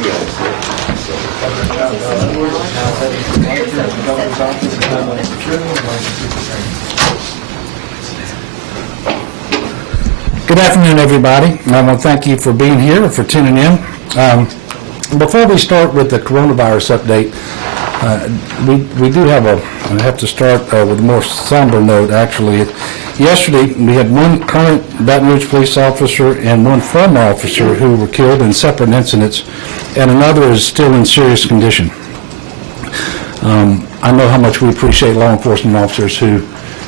Good afternoon, everybody. I want to thank you for being here, for tuning in. Before we start with the coronavirus update, we do have I have to start with a more somber note, actually. Yesterday, we had one current Baton Rouge police officer and one former officer who were killed in separate incidents, and another is still in serious condition. I know how much we appreciate law enforcement officers who,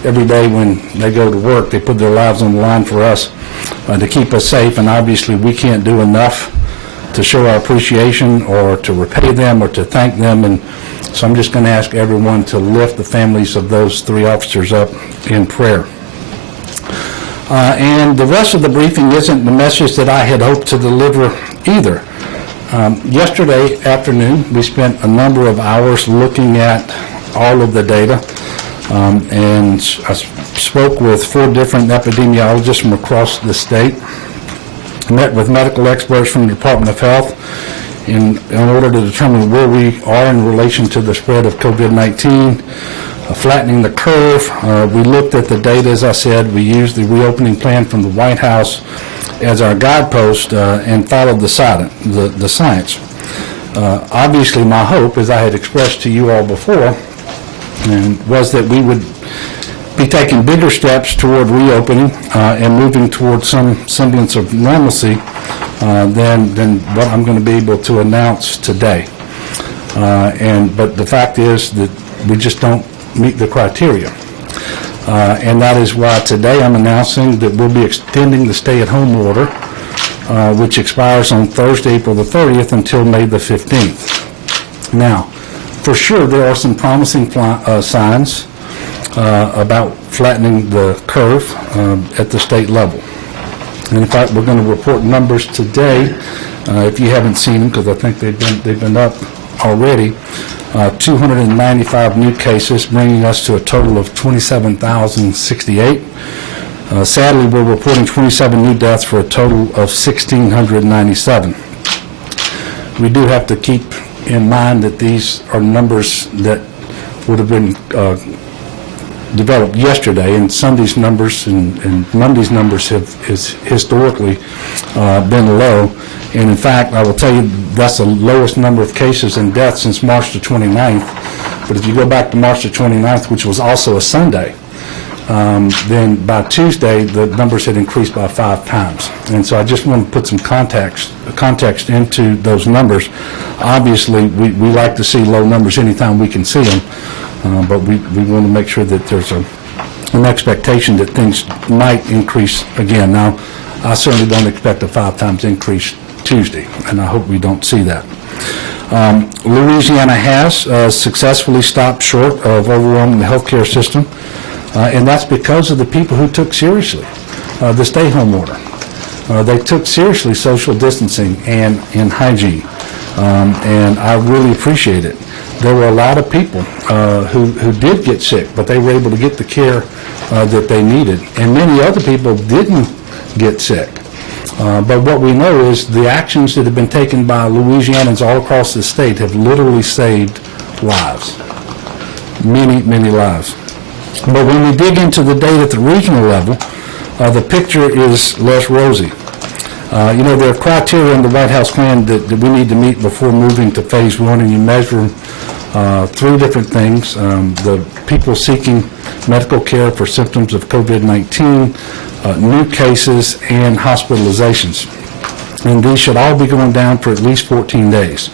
every day when they go to work, they put their lives on the line for us to keep us safe, and obviously we can't do enough to show our appreciation or to repay them or to thank them, and so I'm just going to ask everyone to lift the families of those three officers up in prayer. And the rest of the briefing isn't the message that I had hoped to deliver either. Yesterday afternoon, we spent a number of hours looking at all of the data, and I spoke with 4 different epidemiologists from across the state. I met with medical experts from the Department of Health in order to determine where we are in relation to the spread of COVID-19, flattening the curve. We looked at the data, as I said. We used the reopening plan from the White House as our guidepost and followed the science. Obviously, my hope, as I had expressed to you all before, was that we would be taking bigger steps toward reopening and moving toward some semblance of normalcy than what I'm going to be able to announce today. But the fact is that we just don't meet the criteria. And that is why today I'm announcing that we'll be extending the stay-at-home order, which expires on Thursday, April the 30th, until May the 15th. Now, for sure, there are some promising signs about flattening the curve at the state level. And in fact, we're going to report numbers today, if you haven't seen them, because I think they've been up already. 295 new cases, bringing us to a total of 27,068. Sadly, we're reporting 27 new deaths for a total of 1,697. We do have to keep in mind that these are numbers that would have been developed yesterday, and Sunday's numbers and Monday's numbers have historically been low. And in fact, I will tell you that's the lowest number of cases and deaths since March the 29th. But if you go back to March the 29th, which was also a Sunday, then by Tuesday, the numbers had increased by 5 times. And so I just want to put some context into those numbers. Obviously, we like to see low numbers anytime we can see them, but we want to make sure that there's an expectation that things might increase again. Now, I certainly don't expect a 5 times increase Tuesday, and I hope we don't see that. Louisiana has successfully stopped short of overwhelming the healthcare system, and that's because of the people who took seriously the stay-home order. They took seriously social distancing and hygiene, and I really appreciate it. There were a lot of people who did get sick, but they were able to get the care that they needed, and many other people didn't get sick. But what we know is the actions that have been taken by Louisianans all across the state have literally saved lives, many, many lives. But when we dig into the data at the regional level, the picture is less rosy. There are criteria in the White House plan that we need to meet before moving to phase 1, and you measure 3 different things: the people seeking medical care for symptoms of COVID-19, new cases, and hospitalizations. And these should all be going down for at least 14 days,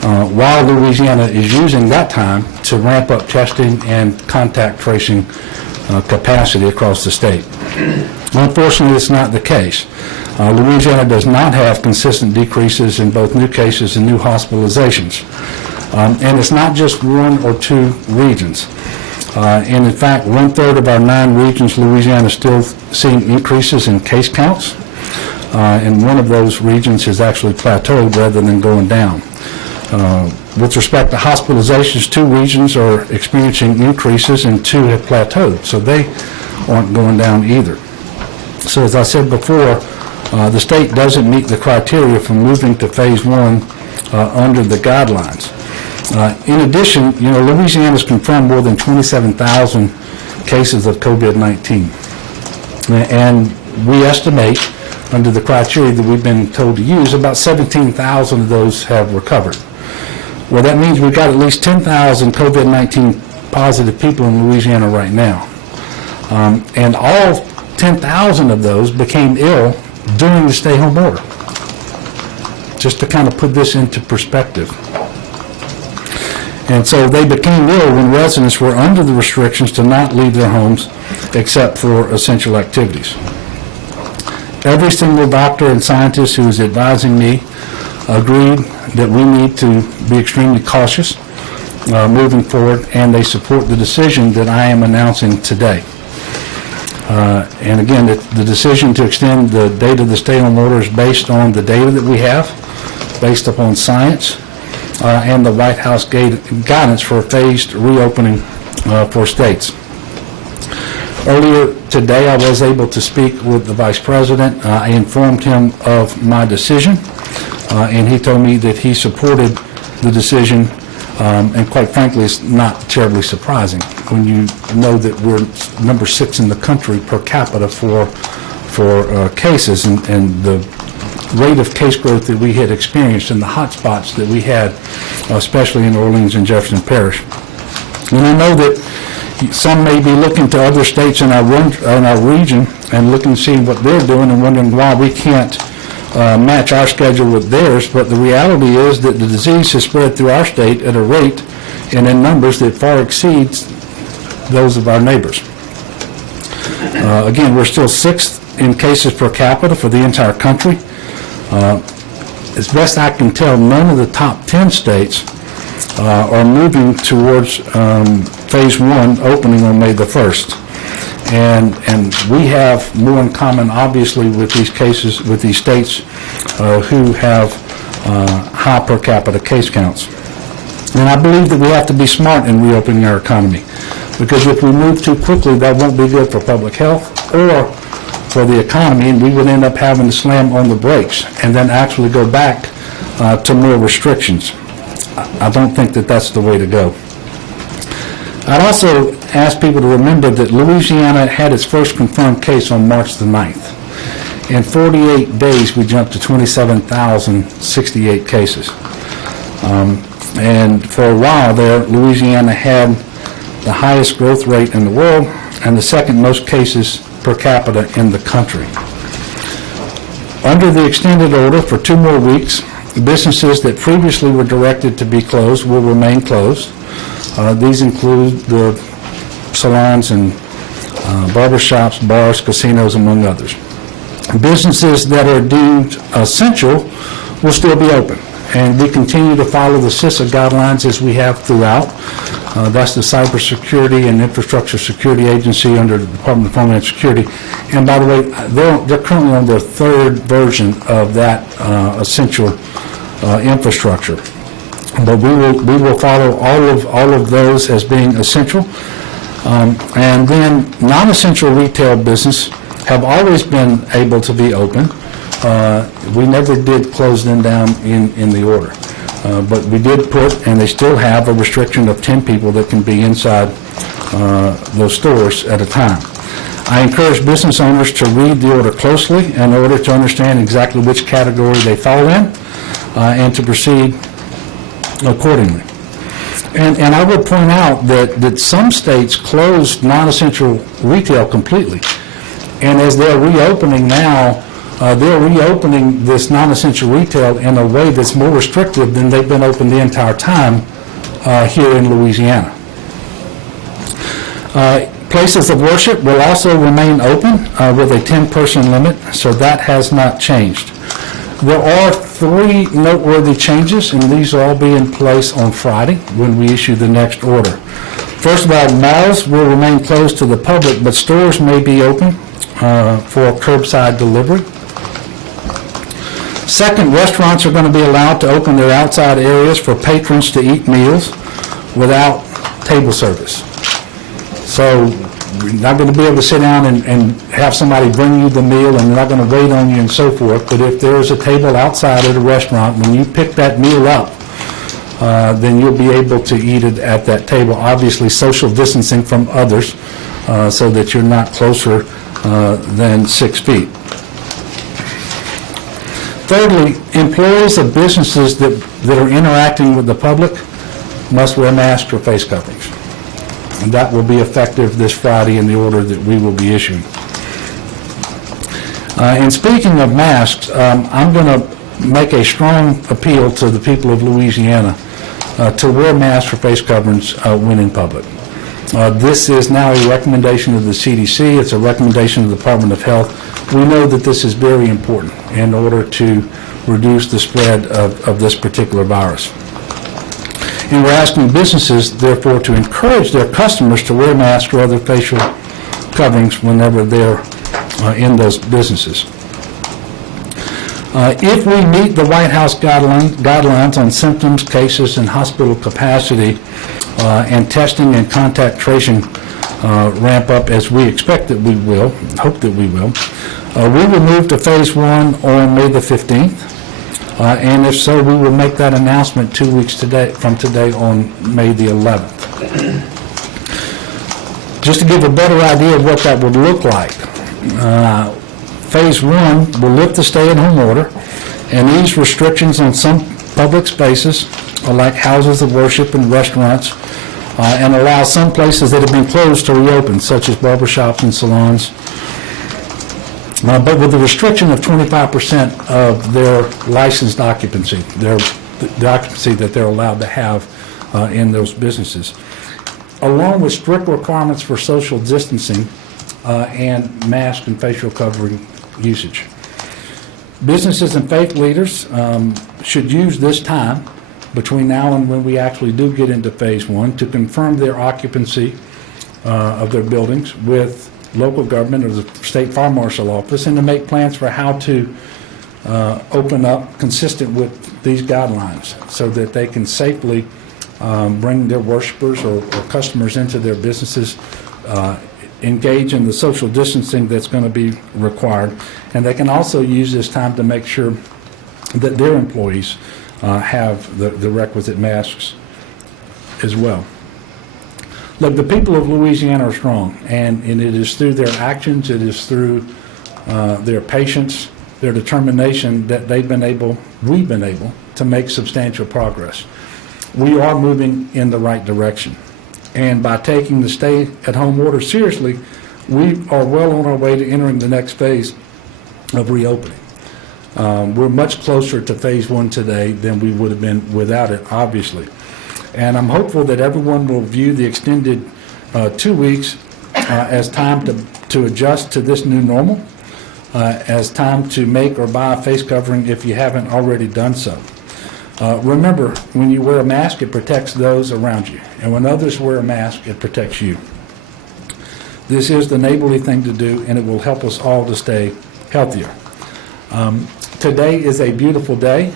while Louisiana is using that time to ramp up testing and contact tracing capacity across the state. Unfortunately, it's not the case. Louisiana does not have consistent decreases in both new cases and new hospitalizations. And it's not just 1 or 2 regions. And in fact, 1/3 of our 9 regions, Louisiana is still seeing increases in case counts. And one of those regions has actually plateaued rather than going down. With respect to hospitalizations, 2 regions are experiencing increases and 2 have plateaued, so they aren't going down either. So as I said before, the state doesn't meet the criteria for moving to phase 1 under the guidelines. In addition, Louisiana's confirmed more than 27,000 cases of COVID-19. And we estimate, under the criteria that we've been told to use, about 17,000 of those have recovered. Well, that means we've got at least 10,000 COVID-19 positive people in Louisiana right now. And all 10,000 of those became ill during the stay-home order. Just to kind of put this into perspective. And so they became ill when residents were under the restrictions to not leave their homes except for essential activities. Every single doctor and scientist who is advising me agreed that we need to be extremely cautious moving forward, and they support the decision that I am announcing today. And again, the decision to extend the date of the stay-home order is based on the data that we have, based upon science, and the White House guidance for a phased reopening for states. Earlier today, I was able to speak with the Vice President. I informed him of my decision, and he told me that he supported the decision, and quite frankly, it's not terribly surprising when you know that we're number 6 in the country per capita for cases, and the rate of case growth that we had experienced in the hot spots that we had, especially in Orleans and Jefferson Parish. And I know that some may be looking to other states in our region and looking to see what they're doing and wondering why we can't match our schedule with theirs, but the reality is that the disease has spread through our state at a rate and in numbers that far exceeds those of our neighbors. Again, we're still 6th in cases per capita for the entire country. As best I can tell, none of the top 10 states are moving towards phase 1 opening on May the 1st. And we have more in common, obviously, with these cases, with these states who have high per capita case counts. And I believe that we have to be smart in reopening our economy, because if we move too quickly, that won't be good for public health or for the economy, and we would end up having to slam on the brakes and then actually go back to more restrictions. I don't think that that's the way to go. I'd also ask people to remember that Louisiana had its first confirmed case on March the 9th. In 48 days, we jumped to 27,068 cases. And for a while there, Louisiana had the highest growth rate in the world and the second most cases per capita in the country. Under the extended order for 2 more weeks, businesses that previously were directed to be closed will remain closed. These include the salons and barbershops, bars, casinos, among others. Businesses that are deemed essential will still be open, and we continue to follow the CISA guidelines as we have throughout. That's the Cybersecurity and Infrastructure Security Agency under the Department of Homeland Security. And by the way, they're currently on their 3rd version of that essential infrastructure. But we will follow all of those as being essential. And then non-essential retail business have always been able to be open. We never did close them down in the order. But we did put, and they still have, a restriction of 10 people that can be inside those stores at a time. I encourage business owners to read the order closely in order to understand exactly which category they fall in and to proceed accordingly. And I would point out that some states closed non-essential retail completely. And as they're reopening now, they're reopening this non-essential retail in a way that's more restrictive than they've been open the entire time here in Louisiana. Places of worship will also remain open with a 10-person limit, so that has not changed. There are 3 noteworthy changes, and these will all be in place on Friday when we issue the next order. First of all, malls will remain closed to the public, but stores may be open for curbside delivery. Second, restaurants are going to be allowed to open their outside areas for patrons to eat meals without table service. So You're not going to be able to sit down and have somebody bring you the meal, and they're not going to wait on you and so forth. But if there's a table outside at a restaurant, when you pick that meal up, then you'll be able to eat it at that table. Obviously, social distancing from others so that you're not closer than 6 feet. Thirdly, employees of businesses that are interacting with the public must wear masks or face coverings. And that will be effective this Friday in the order that we will be issuing. And speaking of masks, I'm going to make a strong appeal to the people of Louisiana to wear masks or face coverings when in public. This is now a recommendation of the CDC. It's a recommendation of the Department of Health. We know that this is very important in order to reduce the spread of this particular virus. And we're asking businesses, therefore, to encourage their customers to wear masks or other facial coverings whenever they're in those businesses. If we meet the White House guidelines on symptoms, cases, and hospital capacity, and testing and contact tracing ramp up as we expect that we will, hope that we will move to phase 1 on May the 15th. And if so, we will make that announcement 2 weeks from today on May the 11th. Just to give a better idea of what that would look like, phase 1 will lift the stay-at-home order and ease restrictions on some public spaces, like houses of worship and restaurants, and allow some places that have been closed to reopen, such as barbershops and salons. But with the restriction of 25% of their licensed occupancy, the occupancy that they're allowed to have in those businesses, along with strict requirements for social distancing and mask and facial covering usage. Businesses and faith leaders should use this time between now and when we actually do get into phase 1 to confirm their occupancy of their buildings with local government or the state fire marshal office, and to make plans for how to open up consistent with these guidelines so that they can safely bring their worshipers or customers into their businesses, engage in the social distancing that's going to be required, and they can also use this time to make sure that their employees have the requisite masks as well. Look, the people of Louisiana are strong, and it is through their actions, it is through their patience, their determination that we've been able to make substantial progress. We are moving in the right direction. And by taking the stay-at-home order seriously, we are well on our way to entering the next phase of reopening. We're much closer to phase 1 today than we would have been without it, obviously. And I'm hopeful that everyone will view the extended 2 weeks as time to adjust to this new normal, as time to make or buy a face covering if you haven't already done so. Remember, when you wear a mask, it protects those around you. And when others wear a mask, it protects you. This is the neighborly thing to do, and it will help us all to stay healthier. Today is a beautiful day.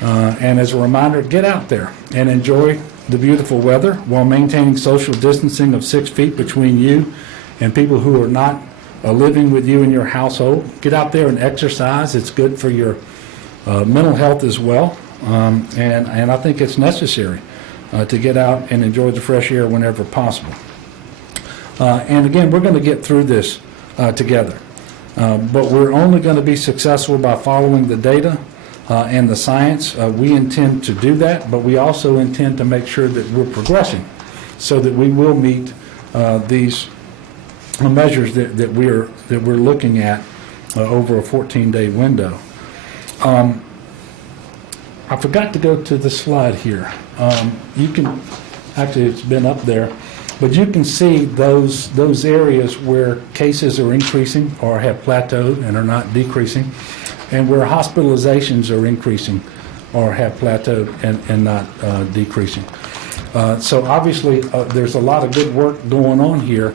And as a reminder, get out there and enjoy the beautiful weather while maintaining social distancing of 6 feet between you and people who are not living with you in your household. Get out there and exercise. It's good for your mental health as well. And I think it's necessary to get out and enjoy the fresh air whenever possible. And again, we're going to get through this together. But we're only going to be successful by following the data and the science. We intend to do that, but we also intend to make sure that we're progressing so that we will meet these measures that we're looking at over a 14-day window. I forgot to go to the slide here. You can, actually it's been up there, but you can see those areas where cases are increasing or have plateaued and are not decreasing, and where hospitalizations are increasing or have plateaued and not decreasing. So obviously there's a lot of good work going on here.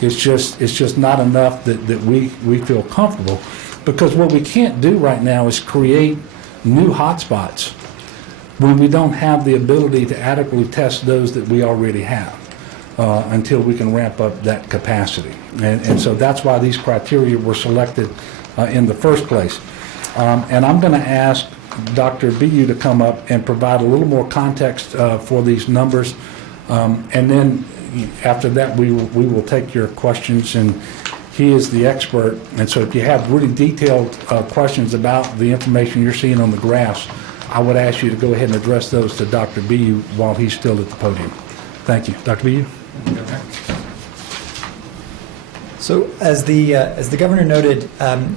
It's just not enough that we feel comfortable, because what we can't do right now is create new hotspots when we don't have the ability to adequately test those that we already have. until we can ramp up that capacity. And so that's why these criteria were selected in the first place. And I'm going to ask Dr. Bu to come up and provide a little more context for these numbers. And then after that, we will take your questions, and he is the expert. And so if you have really detailed questions about the information you're seeing on the graphs, I would ask you to go ahead and address those to Dr. Bu while he's still at the podium. Thank you. Dr. Bu? So as the governor noted,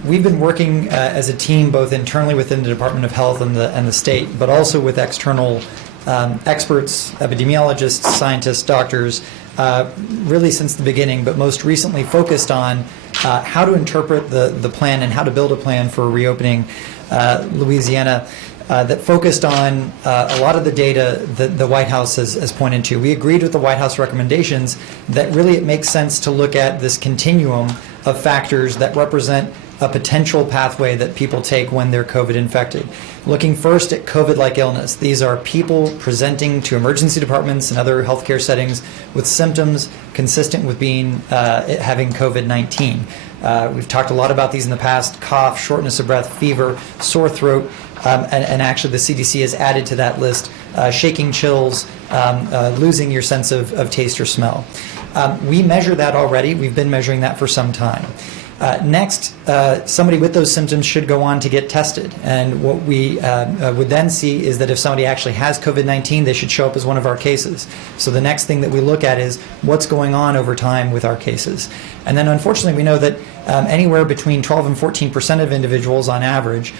we've been working as a team both internally within the Department of Health and the state, but also with external experts, epidemiologists, scientists, doctors, really since the beginning, but most recently focused on how to interpret the plan and how to build a plan for reopening Louisiana that focused on a lot of the data that the White House has pointed to. We agreed with the White House recommendations that really it makes sense to look at this continuum of factors that represent a potential pathway that people take when they're COVID infected. Looking first at COVID-like illness. These are people presenting to emergency departments and other healthcare settings with symptoms consistent with having COVID-19. We've talked a lot about these in the past: cough, shortness of breath, fever, sore throat, and actually the CDC has added to that list shaking, chills, losing your sense of taste or smell. We measure that already. We've been measuring that for some time. Next, somebody with those symptoms should go on to get tested. And what we would then see is that if somebody actually has COVID-19, they should show up as one of our cases. So the next thing that we look at is what's going on over time with our cases. And then unfortunately, we know that anywhere between 12 and 14% of individuals on average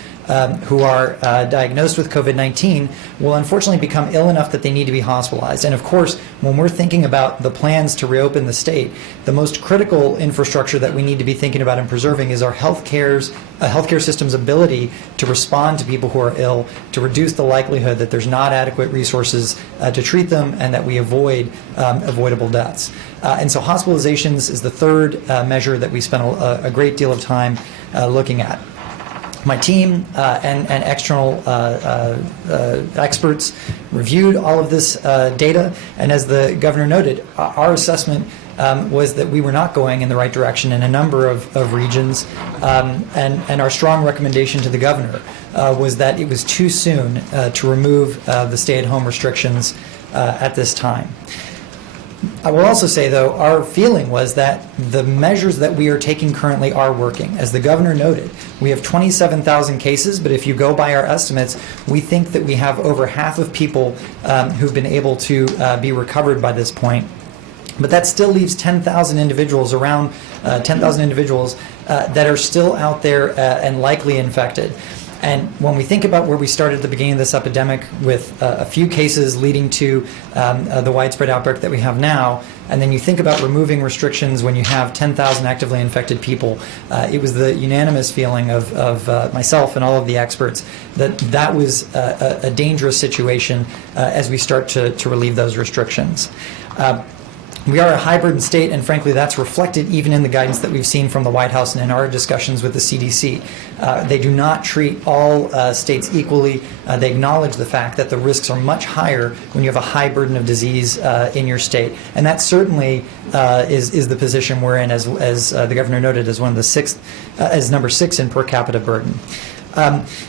who are diagnosed with COVID-19 will unfortunately become ill enough that they need to be hospitalized. And of course, when we're thinking about the plans to reopen the state, the most critical infrastructure that we need to be thinking about and preserving is our healthcare system's ability to respond to people who are ill, to reduce the likelihood that there's not adequate resources to treat them, and that we avoid avoidable deaths. And so hospitalizations is the third measure that we spent a great deal of time looking at. My team and external experts reviewed all of this data, and as the governor noted, our assessment was that we were not going in the right direction in a number of regions, and our strong recommendation to the governor was that it was too soon to remove the stay-at-home restrictions at this time. I will also say, though, our feeling was that the measures that we are taking currently are working. As the governor noted, we have 27,000 cases, but if you go by our estimates, we think that we have over half of people who've been able to be recovered by this point. But that still leaves 10,000 individuals, around 10,000 individuals that are still out there and likely infected. And when we think about where we started at the beginning of this epidemic with a few cases leading to the widespread outbreak that we have now, and then you think about removing restrictions when you have 10,000 actively infected people, it was the unanimous feeling of myself and all of the experts that was a dangerous situation as we start to relieve those restrictions. We are a hybrid state, and frankly, that's reflected even in the guidance that we've seen from the White House and in our discussions with the CDC. They do not treat all states equally. They acknowledge the fact that the risks are much higher when you have a high burden of disease in your state, and that certainly is the position we're in, as the governor noted, as as number 6 in per capita burden.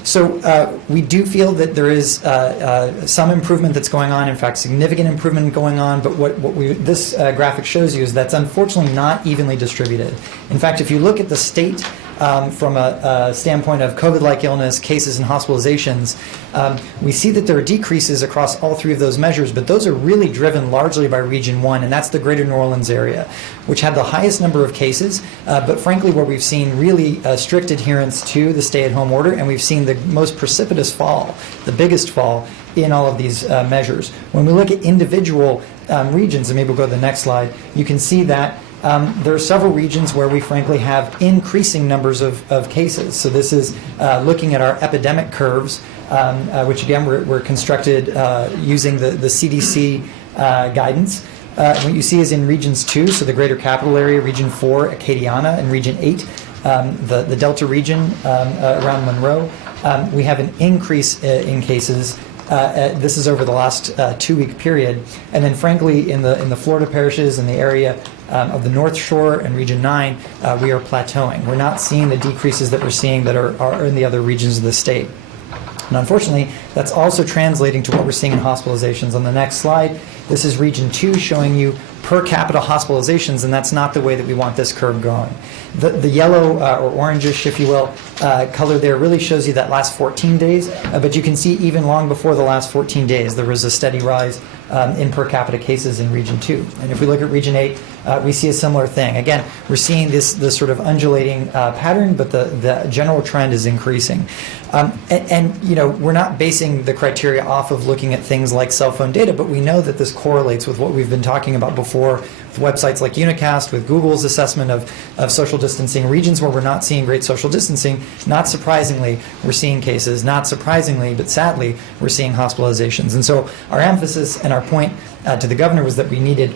So we do feel that there is some improvement that's going on, in fact, significant improvement going on, but what this graphic shows you is that's unfortunately not evenly distributed. In fact, if you look at the state from a standpoint of COVID-like illness, cases, and hospitalizations, we see that there are decreases across all three of those measures, but those are really driven largely by Region 1, and that's the greater New Orleans area, which had the highest number of cases, but frankly where we've seen really strict adherence to the stay-at-home order, and we've seen the most precipitous fall, the biggest fall in all of these measures. When we look at individual regions, and maybe we'll go to the next slide, you can see that there are several regions where we frankly have increasing numbers of cases. So this is looking at our epidemic curves, which again were constructed using the CDC guidance. What you see is in regions 2, so the greater capital area, region 4, Acadiana, and region 8, the Delta region around Monroe, we have an increase in cases This is over the last 2-week period. And then frankly, in the Florida parishes, in the area of the North Shore and Region 9, we are plateauing. We're not seeing the decreases that we're seeing that are in the other regions of the state. And unfortunately, that's also translating to what we're seeing in hospitalizations. On the next slide, this is Region 2 showing you per capita hospitalizations, and that's not the way that we want this curve going. The yellow or orangish, if you will, color there really shows you that last 14 days, but you can see even long before the last 14 days, there was a steady rise in per capita cases in Region 2. And if we look at Region 8, we see a similar thing. Again, we're seeing this sort of undulating pattern, but the general trend is increasing. And you know, we're not basing the criteria off of looking at things like cell phone data, but we know that this correlates with what we've been talking about before with websites like Unicast, with Google's assessment of social distancing. Regions where we're not seeing great social distancing, not surprisingly, we're seeing cases. Not surprisingly, but sadly, we're seeing hospitalizations. And so our emphasis and our point to the governor was that we needed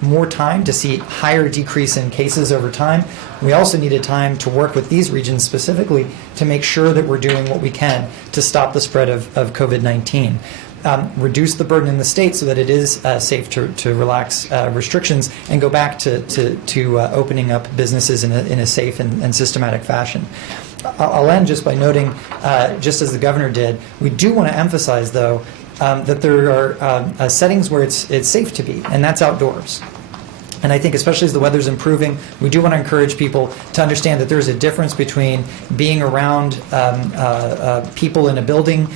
more time to see higher decrease in cases over time. We also needed time to work with these regions specifically to make sure that we're doing what we can to stop the spread of COVID-19. Reduce the burden in the state so that it is safe to relax restrictions and go back to opening up businesses in a safe and systematic fashion. I'll end just by noting, just as the governor did, we do want to emphasize, though, that there are settings where it's safe to be, and that's outdoors. And I think especially as the weather's improving, we do want to encourage people to understand that there's a difference between being around people in a building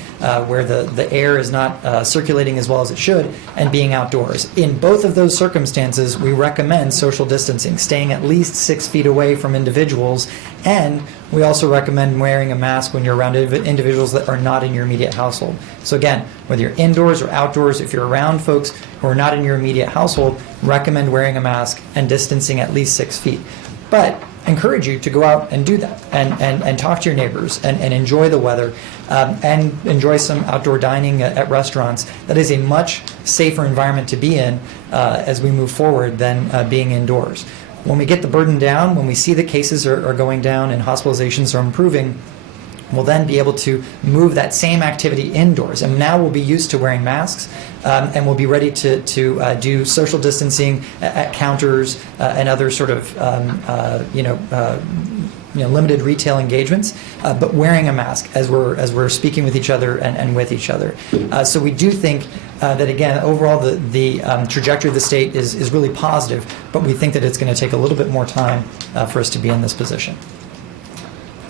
where the air is not circulating as well as it should, and being outdoors. In both of those circumstances, we recommend social distancing, staying at least 6 feet away from individuals, and we also recommend wearing a mask when you're around individuals that are not in your immediate household. So again, whether you're indoors or outdoors, if you're around folks who are not in your immediate household, recommend wearing a mask and distancing at least 6 feet. But encourage you to go out and do that and talk to your neighbors and enjoy the weather and enjoy some outdoor dining at restaurants. That is a much safer environment to be in as we move forward than being indoors. When we get the burden down, when we see the cases are going down and hospitalizations are improving, we'll then be able to move that same activity indoors. And now we'll be used to wearing masks, and we'll be ready to do social distancing at counters and other sort of limited retail engagements, but wearing a mask as we're speaking with each other and with each other. So we do think that, again, overall the trajectory of the state is really positive, but we think that it's going to take a little bit more time for us to be in this position.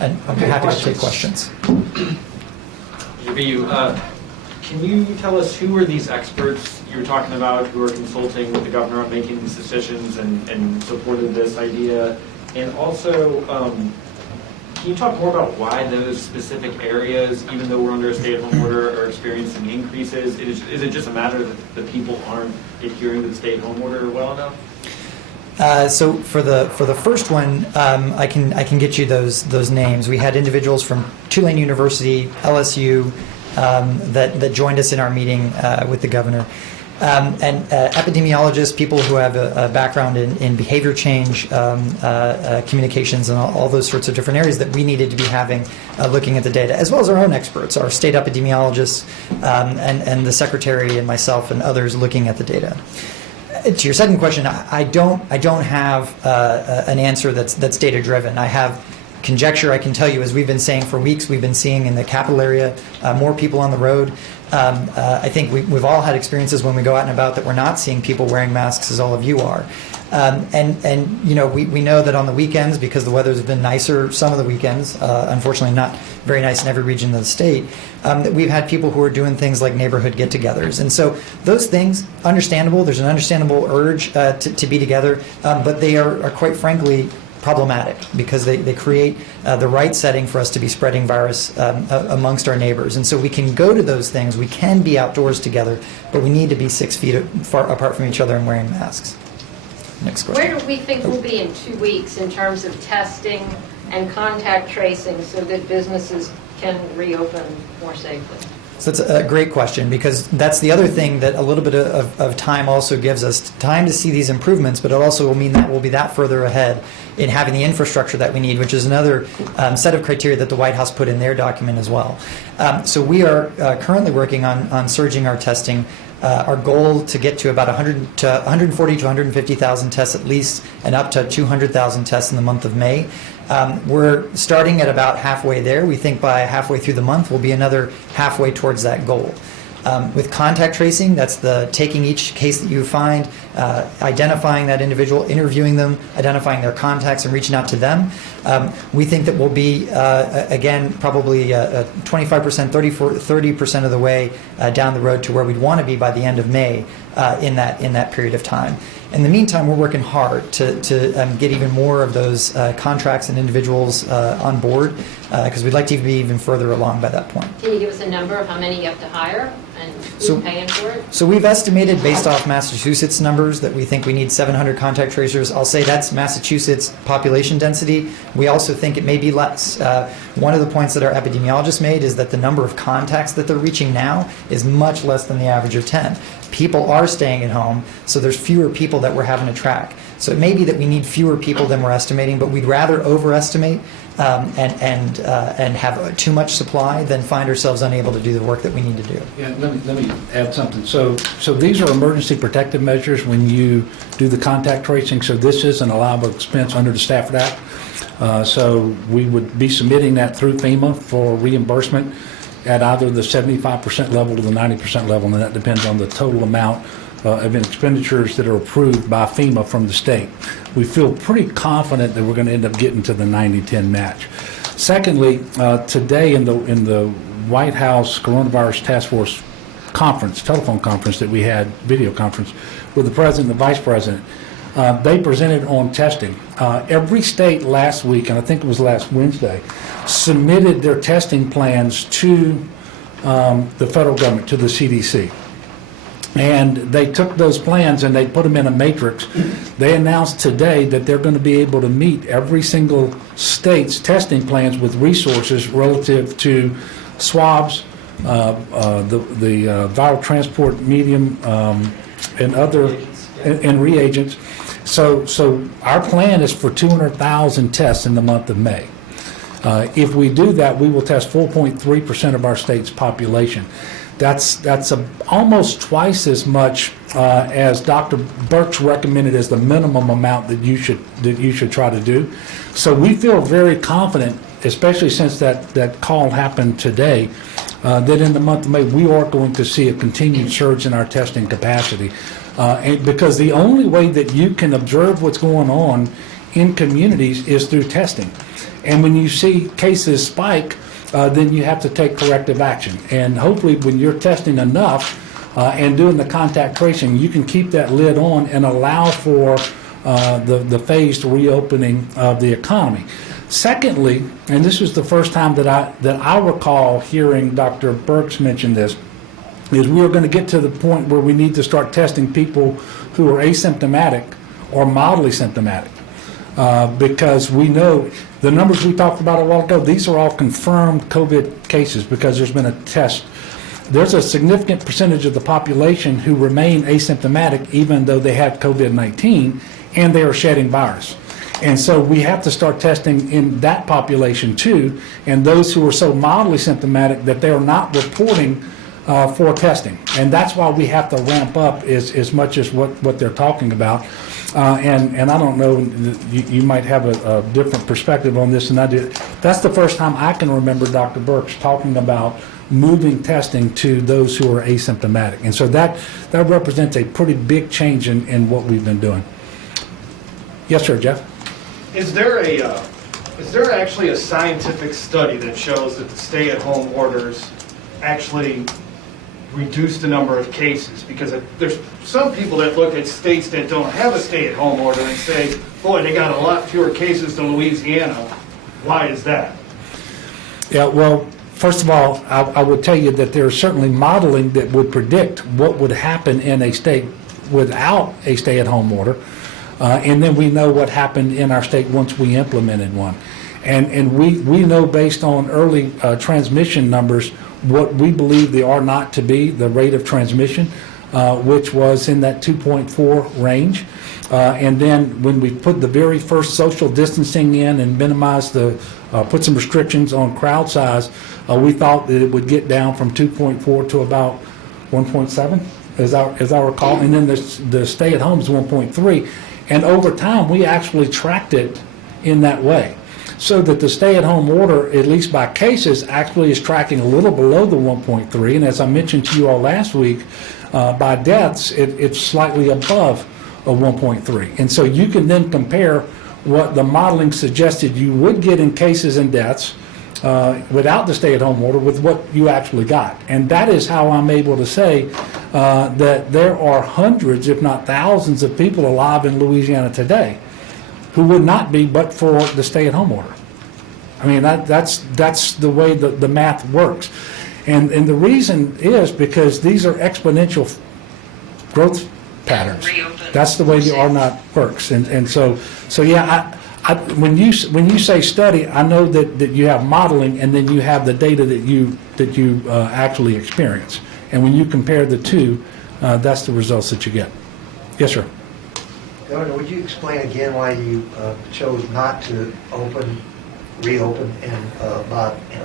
And I'm happy to take questions. Can you tell us who are these experts you were talking about who are consulting with the governor on making these decisions and supported this idea? And also, can you talk more about why those specific areas, even though we're under a stay-at-home order, are experiencing increases? Is it just a matter that the people aren't adhering to the stay-at-home order well enough? So for the first one, I can get you those names. We had individuals from Tulane University, LSU, that joined us in our meeting with the governor, and epidemiologists, people who have a background in behavior change, communications, and all those sorts of different areas that we needed to be having looking at the data, as well as our own experts, our state epidemiologists, and the secretary and myself and others looking at the data. To your second question, I don't have an answer that's data driven. I have conjecture. I can tell you, as we've been saying for weeks, we've been seeing in the capital area more people on the road. I think we've all had experiences when we go out and about that we're not seeing people wearing masks as all of you are. And you know, we know that on the weekends, because the weather's been nicer some of the weekends, unfortunately not very nice in every region of the state, that we've had people who are doing things like neighborhood get-togethers. And so those things, understandable, there's an understandable urge to be together, but they are quite frankly problematic because they create the right setting for us to be spreading virus amongst our neighbors. And so we can go to those things, we can be outdoors together, but we need to be 6 feet far apart from each other and wearing masks. Next question. Where do we think we'll be in 2 weeks in terms of testing and contact tracing so that businesses can reopen more safely? So that's a great question, because that's the other thing that a little bit of time also gives us, time to see these improvements, but it also will mean that we'll be that further ahead in having the infrastructure that we need, which is another set of criteria that the White House put in their document as well. So we are currently working on surging our testing. Our goal to get to about 140 to 150,000 tests at least, and up to 200,000 tests in the month of May. We're starting at about halfway there. We think by halfway through the month, we'll be another halfway towards that goal. With contact tracing, that's the taking each case that you find, identifying that individual, interviewing them, identifying their contacts, and reaching out to them. We think that we'll be, again, probably 25%, 30% of the way down the road to where we'd want to be by the end of May in that period of time. In the meantime, we're working hard to get even more of those contracts and individuals on board, because we'd like to be even further along by that point. Can you give us a number of how many you have to hire and who's paying for it? So we've estimated, based off Massachusetts numbers, that we think we need 700 contact tracers. I'll say that's Massachusetts population density. We also think it may be less. One of the points that our epidemiologist made is that the number of contacts that they're reaching now is much less than the average of 10. People are staying at home, so there's fewer people that we're having to track. So it may be that we need fewer people than we're estimating, but we'd rather overestimate and have too much supply than find ourselves unable to do the work that we need to do. Yeah, let me add something. So these are emergency protective measures when you do the contact tracing. So this is an allowable expense under the Stafford Act. So we would be submitting that through FEMA for reimbursement at either the 75% level to the 90% level, and that depends on the total amount of expenditures that are approved by FEMA from the state. We feel pretty confident that we're going to end up getting to the 90-10 match. Secondly, today in the White House Coronavirus Task Force conference, telephone conference that we had, video conference, with the President and the Vice President, they presented on testing. Every state last week, and I think it was last Wednesday, submitted their testing plans to the federal government, to the CDC. And they took those plans and they put them in a matrix. They announced today that they're going to be able to meet every single state's testing plans with resources relative to swabs, the viral transport medium, and other and reagents. So our plan is for 200,000 tests in the month of May. If we do that, we will test 4.3% of our state's population. That's almost twice as much as Dr. Birx recommended as the minimum amount that you should try to do. So we feel very confident, especially since that call happened today, that in the month of May we are going to see a continued surge in our testing capacity. And because the only way that you can observe what's going on in communities is through testing. And when you see cases spike, then you have to take corrective action. And hopefully when you're testing enough and doing the contact tracing, you can keep that lid on and allow for the phased reopening of the economy. Secondly, and this was the first time that I recall hearing Dr. Birx mention this, is we're going to get to the point where we need to start testing people who are asymptomatic or mildly symptomatic. Because we know the numbers we talked about a while ago, these are all confirmed COVID cases because there's been a test. There's a significant percentage of the population who remain asymptomatic even though they had COVID-19 and they are shedding virus. And so we have to start testing in that population too, and those who are so mildly symptomatic that they are not reporting for testing. And that's why we have to ramp up as much as what they're talking about. And I don't know, you might have a different perspective on this than I do. That's the first time I can remember Dr. Birx talking about moving testing to those who are asymptomatic. And so that represents a pretty big change in what we've been doing. Yes, sir, Jeff? Is there actually a scientific study that shows that the stay-at-home orders actually reduce the number of cases? Because there's some people that look at states that don't have a stay-at-home order and say, boy, they got a lot fewer cases than Louisiana. Why is that? Yeah, well, first of all, I would tell you that there's certainly modeling that would predict what would happen in a state without a stay-at-home order. And then we know what happened in our state once we implemented one. And we know based on early transmission numbers what we believe the R naught to be, the rate of transmission, which was in that 2.4 range. And then when we put the very first social distancing in and minimized put some restrictions on crowd size, we thought that it would get down from 2.4 to about 1.7, as I recall. And then the stay-at-home is 1.3. And over time, we actually tracked it in that way. So that the stay-at-home order, at least by cases, actually is tracking a little below the 1.3. And as I mentioned to you all last week, by deaths, it's slightly above a 1.3. And so you can then compare what the modeling suggested you would get in cases and deaths without the stay-at-home order with what you actually got. And that is how I'm able to say that there are hundreds, if not thousands, of people alive in Louisiana today who would not be but for the stay-at-home order. I mean, that's the way the math works. And the reason is because these are exponential growth patterns. That's the way the R naught works. And so yeah, when you say study, I know that you have modeling and then you have the data that you actually experience. And when you compare the two, that's the results that you get. Yes, sir. Governor, would you explain again why you chose not to reopen in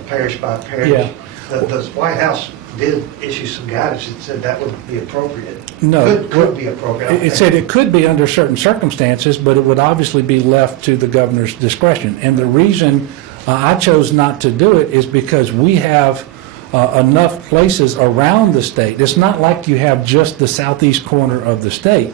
parish by parish? Yeah. The White House did issue some guidance that said that would be appropriate. No. Could be appropriate. It said it could be under certain circumstances, but it would obviously be left to the governor's discretion. And the reason I chose not to do it is because we have enough places around the state. It's not like you have just the southeast corner of the state.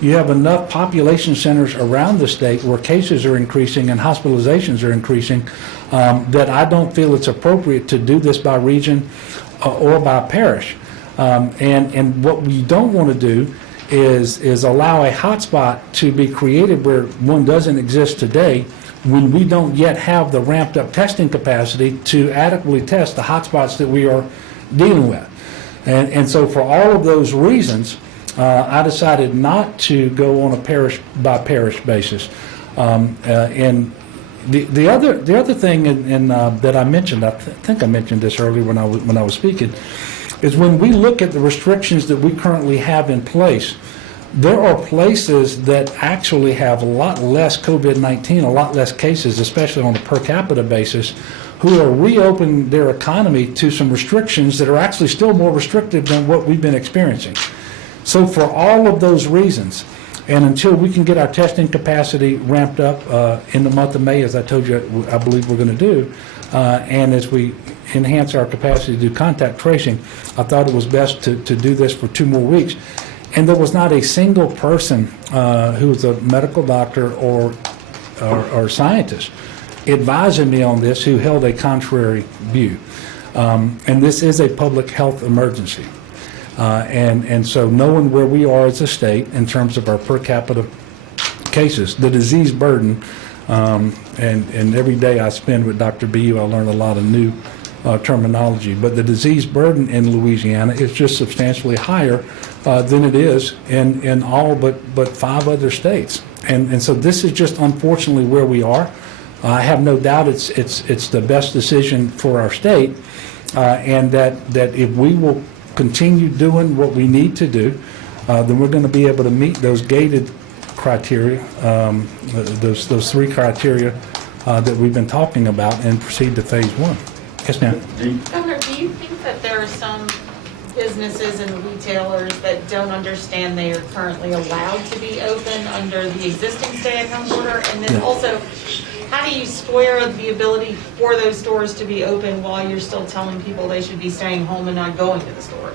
You have enough population centers around the state where cases are increasing and hospitalizations are increasing that I don't feel it's appropriate to do this by region or by parish. And what we don't want to do is allow a hotspot to be created where one doesn't exist today when we don't yet have the ramped up testing capacity to adequately test the hotspots that we are dealing with. And so for all of those reasons, I decided not to go on a parish by parish basis. And the other thing that I mentioned, I think I mentioned this earlier when I was speaking, is when we look at the restrictions that we currently have in place, there are places that actually have a lot less COVID-19, a lot less cases, especially on a per capita basis, who are reopening their economy to some restrictions that are actually still more restrictive than what we've been experiencing. So for all of those reasons, and until we can get our testing capacity ramped up in the month of May, as I told you, I believe we're going to do, and as we enhance our capacity to do contact tracing, I thought it was best to do this for 2 more weeks. And there was not a single person who was a medical doctor or scientist advising me on this who held a contrary view. And this is a public health emergency. And so knowing where we are as a state in terms of our per capita cases, the disease burden, and every day I spend with Dr. BU, I learn a lot of new terminology, but the disease burden in Louisiana is just substantially higher than it is in all but 5 other states. And so this is just unfortunately where we are. I have no doubt it's the best decision for our state, and that if we will continue doing what we need to do, then we're going to be able to meet those gated criteria, those 3 criteria that we've been talking about, and proceed to phase 1. Yes, ma'am. Governor, do you think that there are some businesses and retailers that don't understand they are currently allowed to be open under the existing stay-at-home order? And then also, how do you square the ability for those stores to be open while you're still telling people they should be staying home and not going to the store?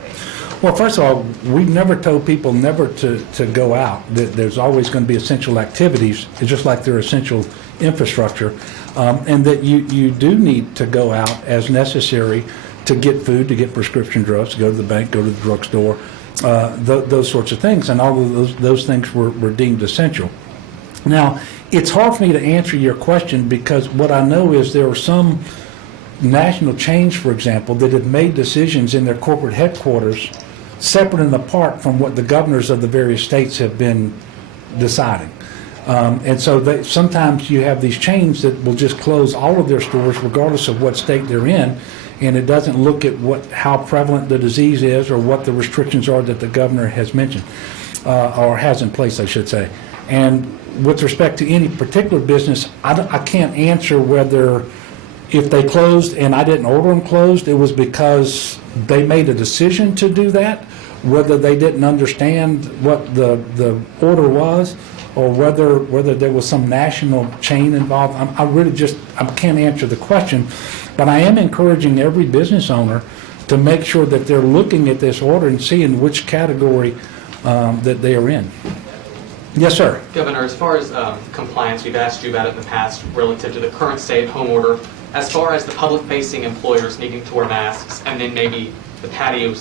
Well, first of all, we've never told people never to go out. There's always going to be essential activities. It's just like they're essential infrastructure. And that you do need to go out as necessary to get food, to get prescription drugs, to go to the bank, go to the drugstore, those sorts of things. And all of those things were deemed essential. Now, it's hard for me to answer your question because what I know is there are some national chains, for example, that have made decisions in their corporate headquarters separate and apart from what the governors of the various states have been deciding. And so sometimes you have these chains that will just close all of their stores regardless of what state they're in, and it doesn't look at how prevalent the disease is or what the restrictions are that the governor has mentioned, or has in place, I should say. And with respect to any particular business, I can't answer whether if they closed and I didn't order them closed, it was because they made a decision to do that, whether they didn't understand what the order was, or whether there was some national chain involved. I can't answer the question, but I am encouraging every business owner to make sure that they're looking at this order and seeing which category that they are in. Yes, sir. Governor, as far as compliance, we've asked you about it in the past relative to the current stay-at-home order. As far as the public-facing employers needing to wear masks, and then maybe the patio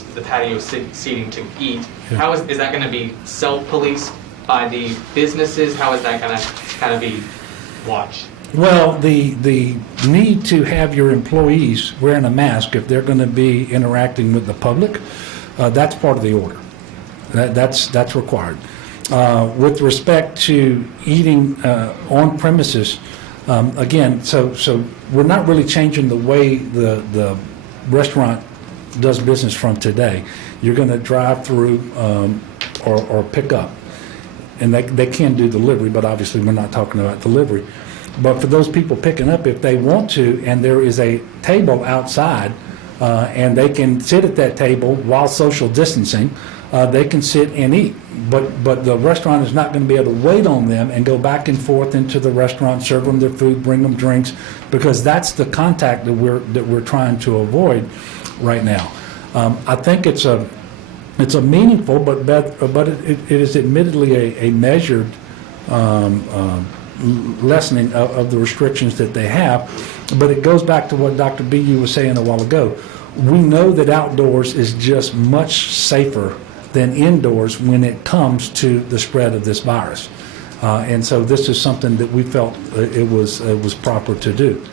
seating to eat, Yeah. how is that going to be self-policed by the businesses? How is that going to kind of be watched? Well, the need to have your employees wearing a mask if they're going to be interacting with the public, that's part of the order. That's required. With respect to eating on premises, again, so we're not really changing the way the restaurant does business from today. You're going to drive through or pick up, and they can do delivery, but obviously we're not talking about delivery. But for those people picking up, if they want to, and there is a table outside, and they can sit at that table while social distancing, they can sit and eat. But the restaurant is not going to be able to wait on them and go back and forth into the restaurant, serve them their food, bring them drinks, because that's the contact that we're trying to avoid right now. I think it's a meaningful, but it is admittedly a measured lessening of the restrictions that they have. But it goes back to what Dr. B.U. was saying a while ago. We know that outdoors is just much safer than indoors when it comes to the spread of this virus. And so this is something that we felt it was proper to do.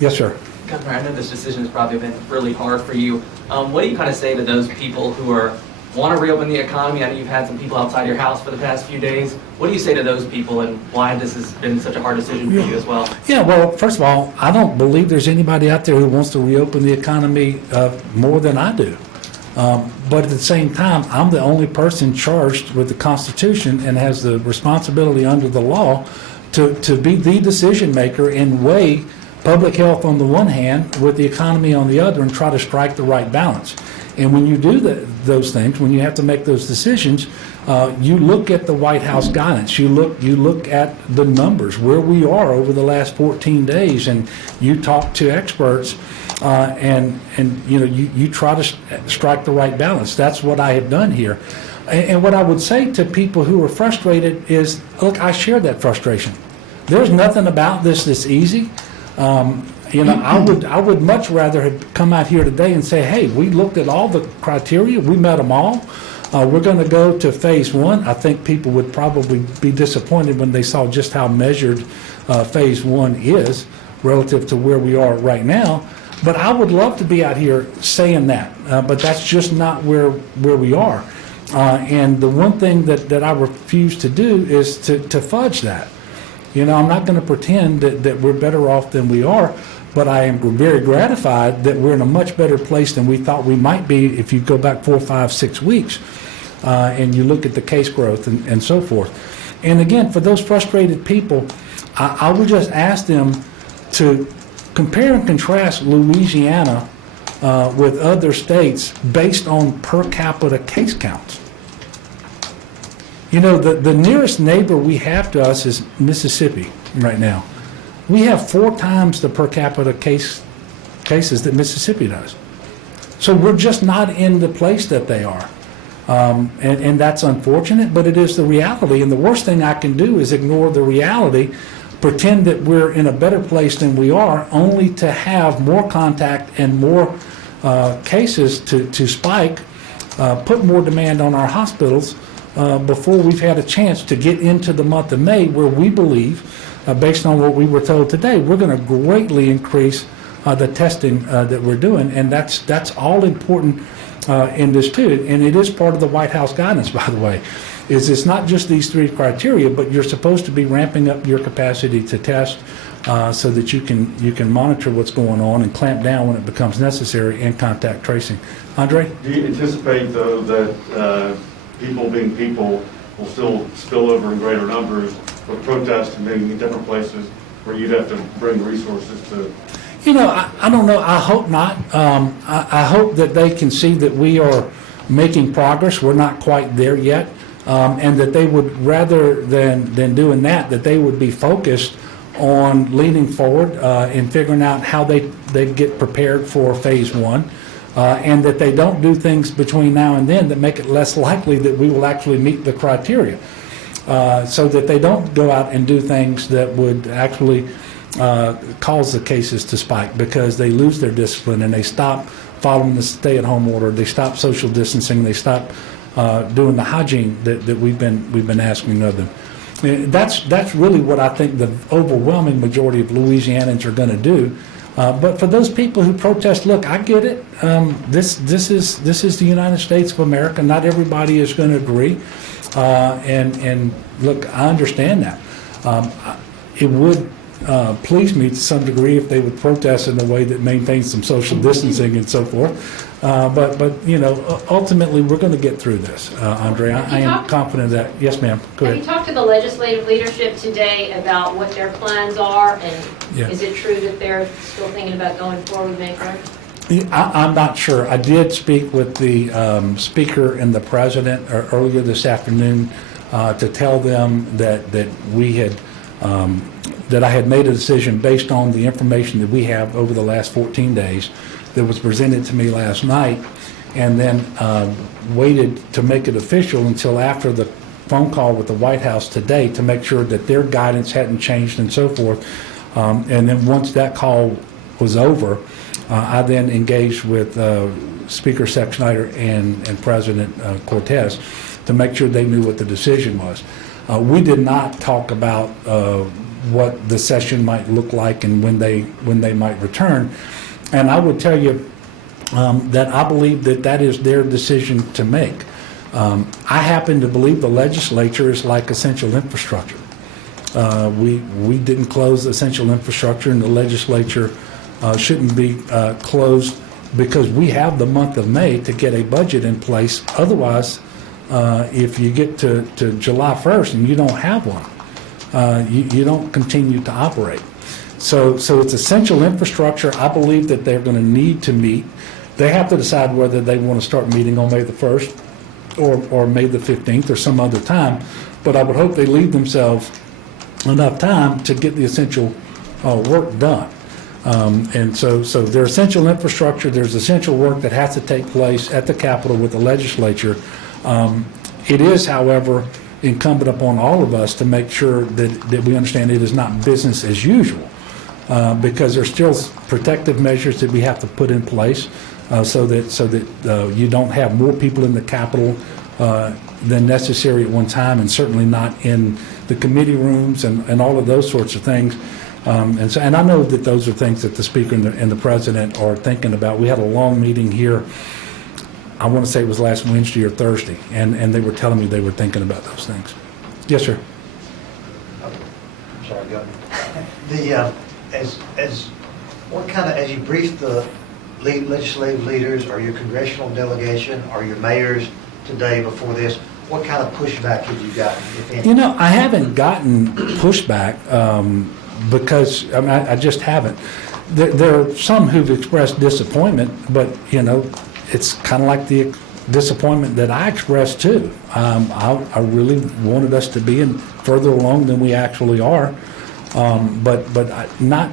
Yes, sir. Governor, I know this decision has probably been really hard for you. What do you kind of say to those people who want to reopen the economy? I know you've had some people outside your house for the past few days. What do you say to those people, and why this has been such a hard decision for you as well? Yeah, well, first of all, I don't believe there's anybody out there who wants to reopen the economy more than I do. But at the same time, I'm the only person charged with the Constitution and has the responsibility under the law to be the decision maker and weigh public health on the one hand with the economy on the other and try to strike the right balance. And when you do those things, when you have to make those decisions, you look at the White House guidance. You look at the numbers, where we are over the last 14 days, and you talk to experts, and you try to strike the right balance. That's what I have done here. And what I would say to people who are frustrated is, look, I share that frustration. There's nothing about this that's easy. I would much rather have come out here today and say, hey, we looked at all the criteria, we met them all. We're going to go to phase one. I think people would probably be disappointed when they saw just how measured phase one is relative to where we are right now. But I would love to be out here saying that, but that's just not where we are. And the one thing that I refuse to do is to fudge that. I'm not going to pretend that we're better off than we are, but I am very gratified that we're in a much better place than we thought we might be if you go back 4, 5, 6 weeks and you look at the case growth and so forth. And again, for those frustrated people, I would just ask them to compare and contrast Louisiana with other states based on per capita case counts. The nearest neighbor we have to us is Mississippi right now. We have 4 times the per capita cases that Mississippi does. So we're just not in the place that they are. And that's unfortunate, but it is the reality. And the worst thing I can do is ignore the reality, pretend that we're in a better place than we are, only to have more contact and more cases to spike, put more demand on our hospitals, before we've had a chance to get into the month of May, where we believe, based on what we were told today, we're going to greatly increase the testing that we're doing, and that's all important in this too. And it is part of the White House guidance, by the way, is it's not just these 3 criteria, but you're supposed to be ramping up your capacity to test so that you can monitor what's going on and clamp down when it becomes necessary in contact tracing. Andre? Do you anticipate, though, that people being people will still spill over in greater numbers for protests and maybe in different places where you'd have to bring resources to? I don't know. I hope not. I hope that they can see that we are making progress. We're not quite there yet. And that they would, rather than doing that they would be focused on leaning forward and figuring out how they get prepared for phase one. And that they don't do things between now and then that make it less likely that we will actually meet the criteria. So that they don't go out and do things that would actually cause the cases to spike, because they lose their discipline and they stop following the stay-at-home order, they stop social distancing, they stop doing the hygiene that we've been asking of them. That's really what I think the overwhelming majority of Louisianans are going to do. But for those people who protest, look, I get it. This is the United States of America. Not everybody is going to agree. And look, I understand that. It would please me to some degree if they would protest in a way that maintains some social distancing and so forth. But ultimately we're going to get through this, Andre. I am confident that. Yes, ma'am. Go Have you ahead. talked to the legislative leadership today about what their plans are, and Yeah. is it true that they're still thinking about going forward with May 1st? I'm not sure. I did speak with the speaker and the president earlier this afternoon to tell them that we had that I had made a decision based on the information that we have over the last 14 days that was presented to me last night, and then waited to make it official until after the phone call with the White House today to make sure that their guidance hadn't changed and so forth. And then once that call was over, I then engaged with Speaker Sexsnyder and President Cortez to make sure they knew what the decision was. We did not talk about what the session might look like and when they might return. And I would tell you that I believe that is their decision to make. I happen to believe the legislature is like essential infrastructure. We didn't close essential infrastructure, and the legislature shouldn't be closed because we have the month of May to get a budget in place. Otherwise, if you get to July 1st and you don't have one, you don't continue to operate. So it's essential infrastructure. I believe that they're going to need to meet. They have to decide whether they want to start meeting on May the 1st or May the 15th or some other time. But I would hope they leave themselves enough time to get the essential work done. And so there's essential infrastructure, there's essential work that has to take place at the Capitol with the legislature. It is, however, incumbent upon all of us to make sure that we understand it is not business as usual, because there's still protective measures that we have to put in place so that you don't have more people in the Capitol than necessary at one time, and certainly not in the committee rooms and all of those sorts of things. And I know that those are things that the Speaker and the President are thinking about. We had a long meeting here, I want to say it was last Wednesday or Thursday, and they were telling me they were thinking about those things. Yes, sir. I'm sorry, go ahead. As you briefed the legislative leaders or your congressional delegation or your mayors today before this, what kind of pushback have you gotten, if any? I haven't gotten pushback because I just haven't. There are some who've expressed disappointment, but it's kind of like the disappointment that I expressed too. I really wanted us to be further along than we actually are, but not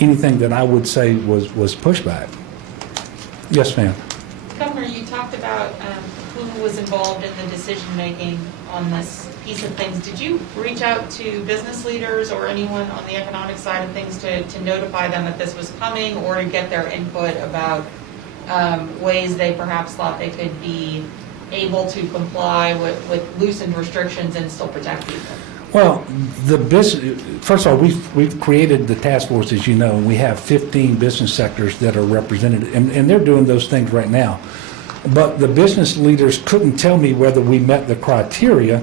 anything that I would say was pushback. Yes, ma'am. Governor, you talked about who was involved in the decision-making on this piece of things. Did you reach out to business leaders or anyone on the economic side of things to notify them that this was coming, or to get their input about ways they perhaps thought they could be able to comply with loosened restrictions and still protect people? Well, first of all, we've created the task force, as you know, and we have 15 business sectors that are represented, and they're doing those things right now. But the business leaders couldn't tell me whether we met the criteria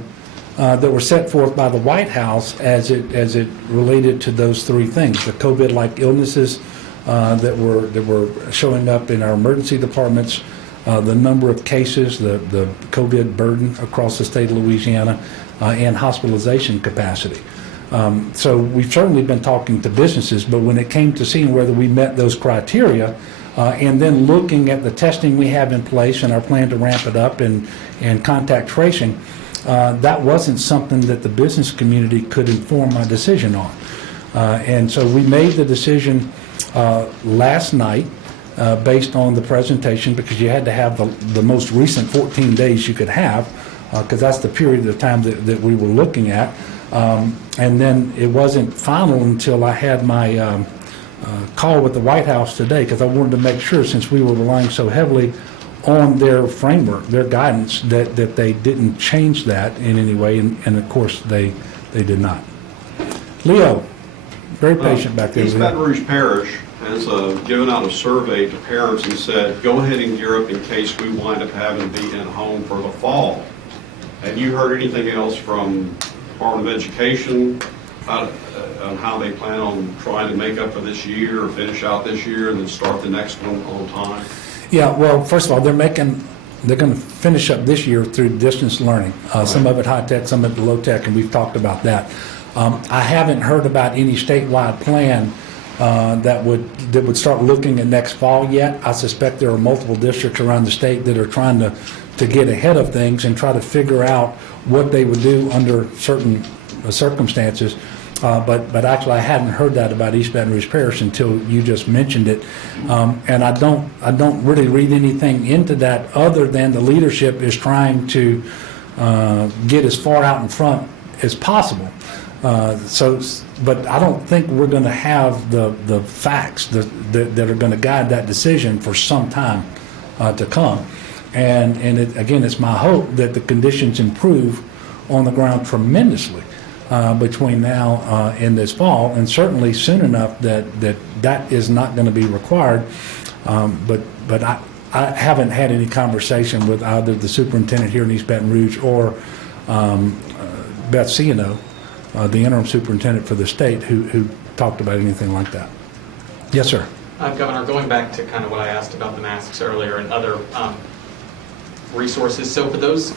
that were set forth by the White House as it related to those three things: the COVID-like illnesses that were showing up in our emergency departments, the number of cases, the COVID burden across the state of Louisiana, and hospitalization capacity. So we've certainly been talking to businesses, but when it came to seeing whether we met those criteria, and then looking at the testing we have in place and our plan to ramp it up and contact tracing, that wasn't something that the business community could inform my decision on. And so we made the decision last night based on the presentation, because you had to have the most recent 14 days you could have, because that's the period of time that we were looking at. And then it wasn't final until I had my call with the White House today, because I wanted to make sure, since we were relying so heavily on their framework, their guidance, that they didn't change that in any way, and of course they did not. Leo, very patient back there. East Baton Rouge Parish has given out a survey to parents and said, go ahead and gear up in case we wind up having to be in home for the fall. Have you heard anything else from Department of Education on how they plan on trying to make up for this year or finish out this year and then start the next one on time? Yeah, well, first of all, they're going to finish up this year through distance learning. Some of it high tech, some of it low tech, and we've talked about that. I haven't heard about any statewide plan that would start looking at next fall yet. I suspect there are multiple districts around the state that are trying to get ahead of things and try to figure out what they would do under certain circumstances. But actually, I hadn't heard that about East Baton Rouge Parish until you just mentioned it, and I don't really read anything into that other than the leadership is trying to get as far out in front as possible. But I don't think we're going to have the facts that are going to guide that decision for some time to come. And it's my hope that the conditions improve on the ground tremendously between now and this fall, and certainly soon enough that is not going to be required. But I haven't had any conversation with either the superintendent here in East Baton Rouge or Beth Ciano, the interim superintendent for the state, who talked about anything like that. Yes, sir. Governor, going back to kind of what I asked about the masks earlier and other resources. So for those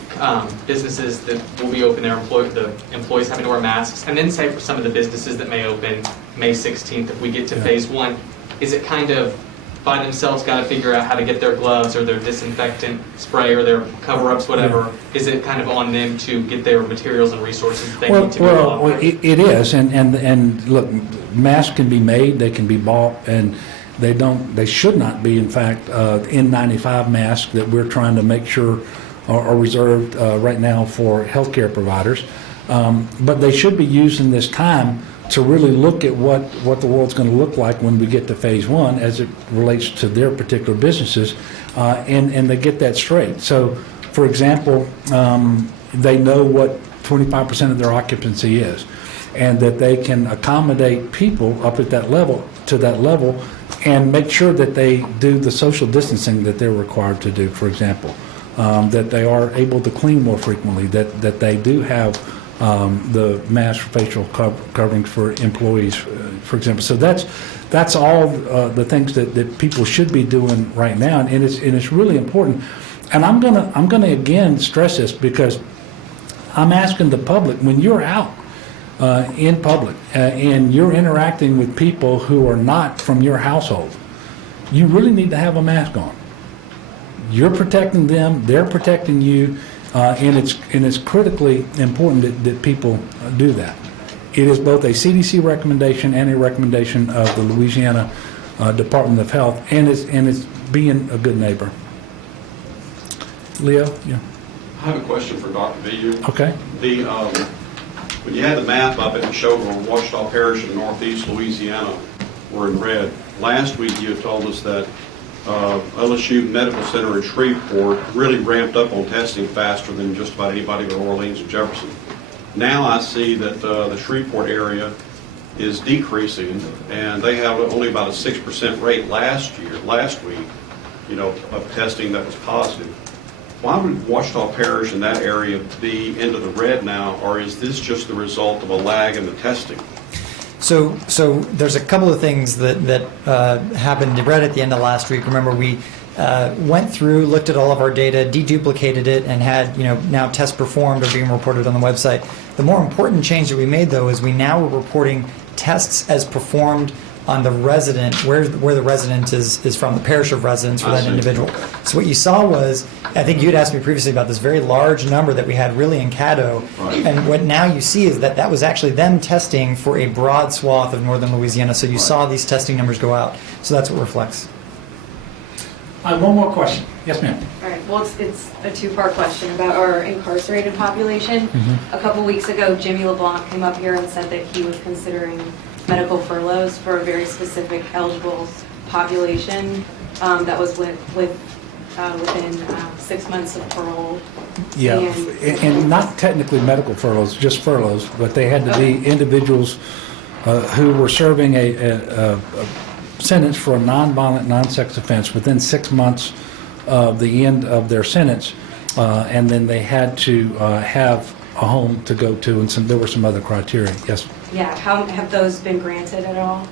businesses that will be open, the employees having to wear masks, and then say for some of the businesses that may open May 16th, if we get to phase one, is it kind of by themselves got to figure out how to get their gloves or their disinfectant spray or their cover-ups, whatever? Is it kind of on them to get their materials and resources that they need to Well, it is, and look, masks can be made, they can be bought, and they should not be, in fact, N95 masks that we're trying to make sure are reserved right now for healthcare providers. But they should be used in this time to really look at what the world's going to look like when we get to phase one as it relates to their particular businesses, and they get that straight. So, for example, they know what 25% of their occupancy is, and that they can accommodate people up at that level, and make sure that they do the social distancing that they're required to do, for example, that they are able to clean more frequently, that they do have the mask facial coverings for employees, for example. So that's all the things that people should be doing right now, and it's really important. And I'm gonna again stress this, because I'm asking the public, when you're out in public and you're interacting with people who are not from your household, you really need to have a mask on. You're protecting them, they're protecting you, and it's critically important that people do that. It is both a CDC recommendation and a recommendation of the Louisiana Department of Health, and it's being a good neighbor. Leo, yeah. I have a question for Dr. Villiers. Okay. When you had the map up, it showed where Ouachita Parish and Northeast Louisiana were in red. Last week you had told us that LSU Medical Center in Shreveport really ramped up on testing faster than just about anybody but Orleans and Jefferson. Now I see that the Shreveport area is decreasing, and they have only about a 6% rate last week, of testing that was positive. why would Washita Parish and that area be into the red now, or is this just the result of a lag in the testing? So there's a couple of things that happened right at the end of last week. Remember, we went through, looked at all of our data, deduplicated it, and had now tests performed or being reported on the website. The more important change that we made, though, is we now are reporting tests as performed on the resident, where the resident is from, the parish of residence for that individual. So what you saw was, I think you'd asked me previously about this very large number that we had really in Caddo, and what now you see is that was actually them testing for a broad swath of northern Louisiana. So you saw these testing numbers go out. So that's what reflects. One more question. Yes, ma'am. All right, well, it's a two-part question about our incarcerated population. A couple weeks ago, Jimmy LeBlanc came up here and said that he was considering medical furloughs for a very specific eligible population that was within 6 months of parole. Yeah, and not technically medical furloughs, just furloughs, but they had to be individuals who were serving a sentence for a nonviolent, non-sex offense within 6 months of the end of their sentence, and then they had to have a home to go to, and there were some other criteria. Yes. Yeah, how have those been granted at all?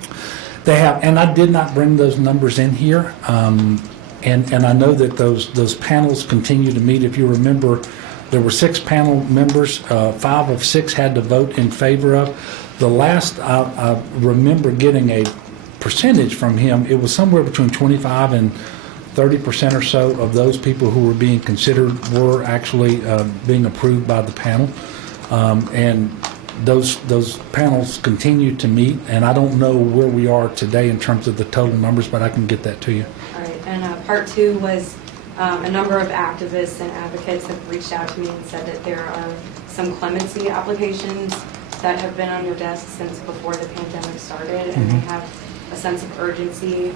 They have, and I did not bring those numbers in here, and I know that those panels continue to meet. If you remember, there were 6 panel members. 5 of 6 had to vote in favor of. The last I remember getting a percentage from him, it was somewhere between 25 and 30% or so of those people who were being considered were actually being approved by the panel, and those panels continue to meet, and I don't know where we are today in terms of the total numbers, but I can get that to you. All right, and part 2 was a number of activists and advocates have reached out to me and said that there are some clemency applications that have been on your desk since before the pandemic started, and they have a sense of urgency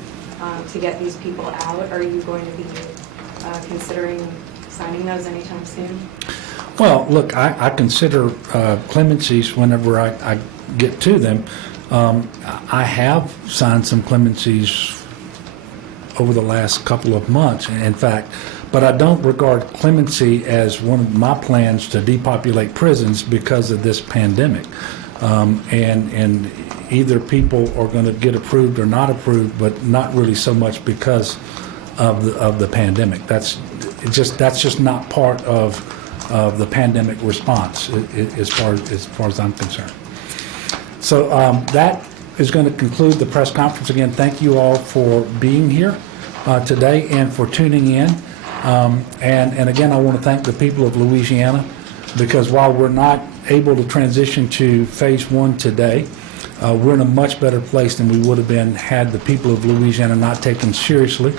to get these people out. Are you going to be considering signing those anytime soon? Well, look, I consider clemencies whenever I get to them. I have signed some clemencies over the last couple of months, in fact, but I don't regard clemency as one of my plans to depopulate prisons because of this pandemic. And either people are going to get approved or not approved, but not really so much because of the pandemic. That's just not part of the pandemic response as far as I'm concerned. So that is going to conclude the press conference. Again, thank you all for being here today and for tuning in. And again, I want to thank the people of Louisiana, because while we're not able to transition to phase 1 today, we're in a much better place than we would have been had the people of Louisiana not taken seriously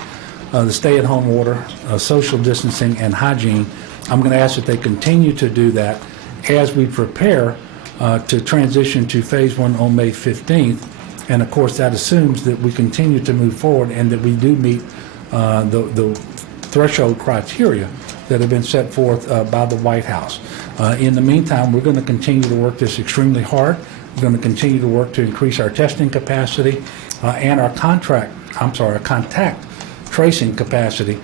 the stay-at-home order, social distancing, and hygiene. I'm going to ask that they continue to do that as we prepare to transition to phase 1 on May 15th. And of course, that assumes that we continue to move forward and that we do meet the threshold criteria that have been set forth by the White House. In the meantime, we're going to continue to work this extremely hard. We're going to continue to work to increase our testing capacity and our contact tracing capacity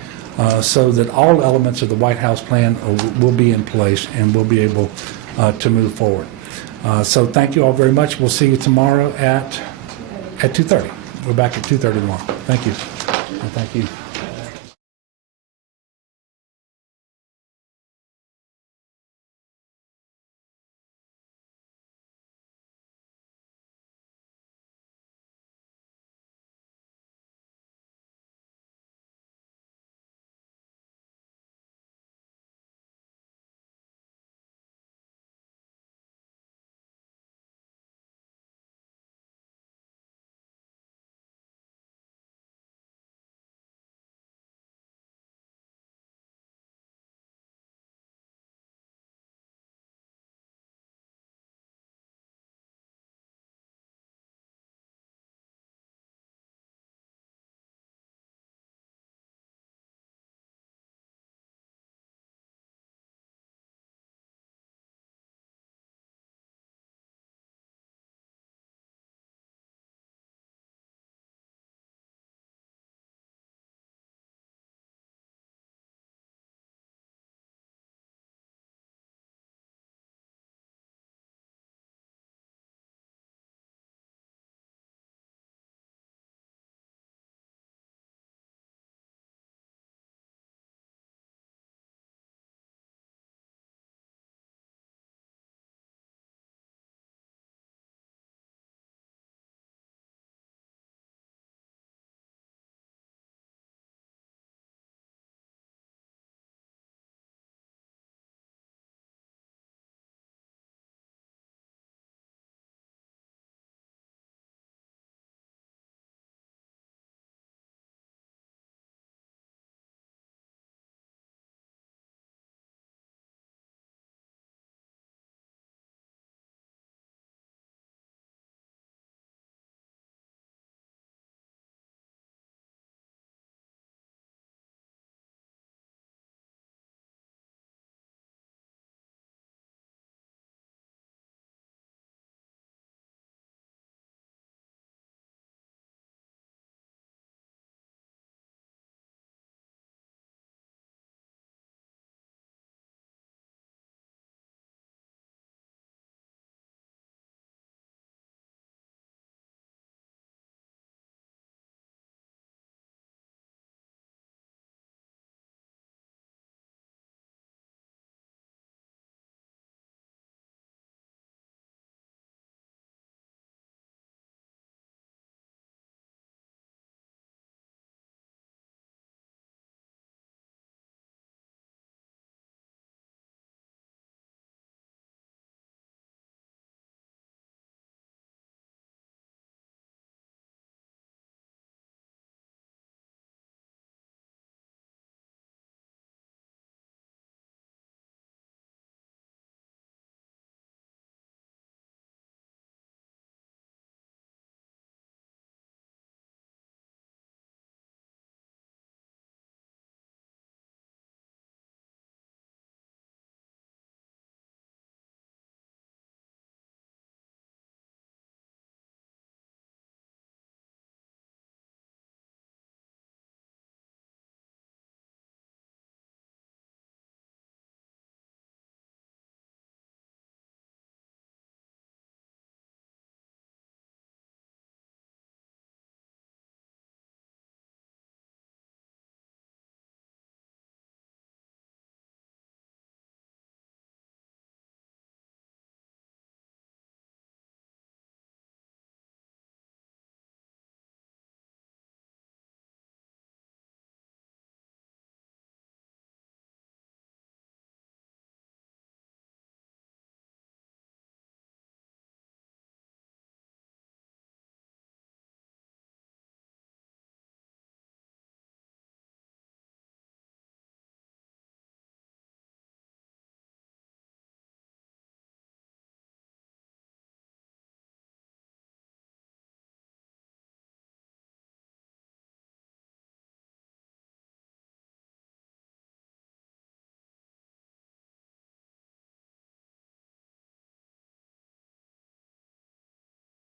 so that all elements of the White House plan will be in place and we'll be able to move forward. So thank you all very much. We'll see you tomorrow at 2:30. We're back at 2:30 tomorrow. Thank you. And thank you.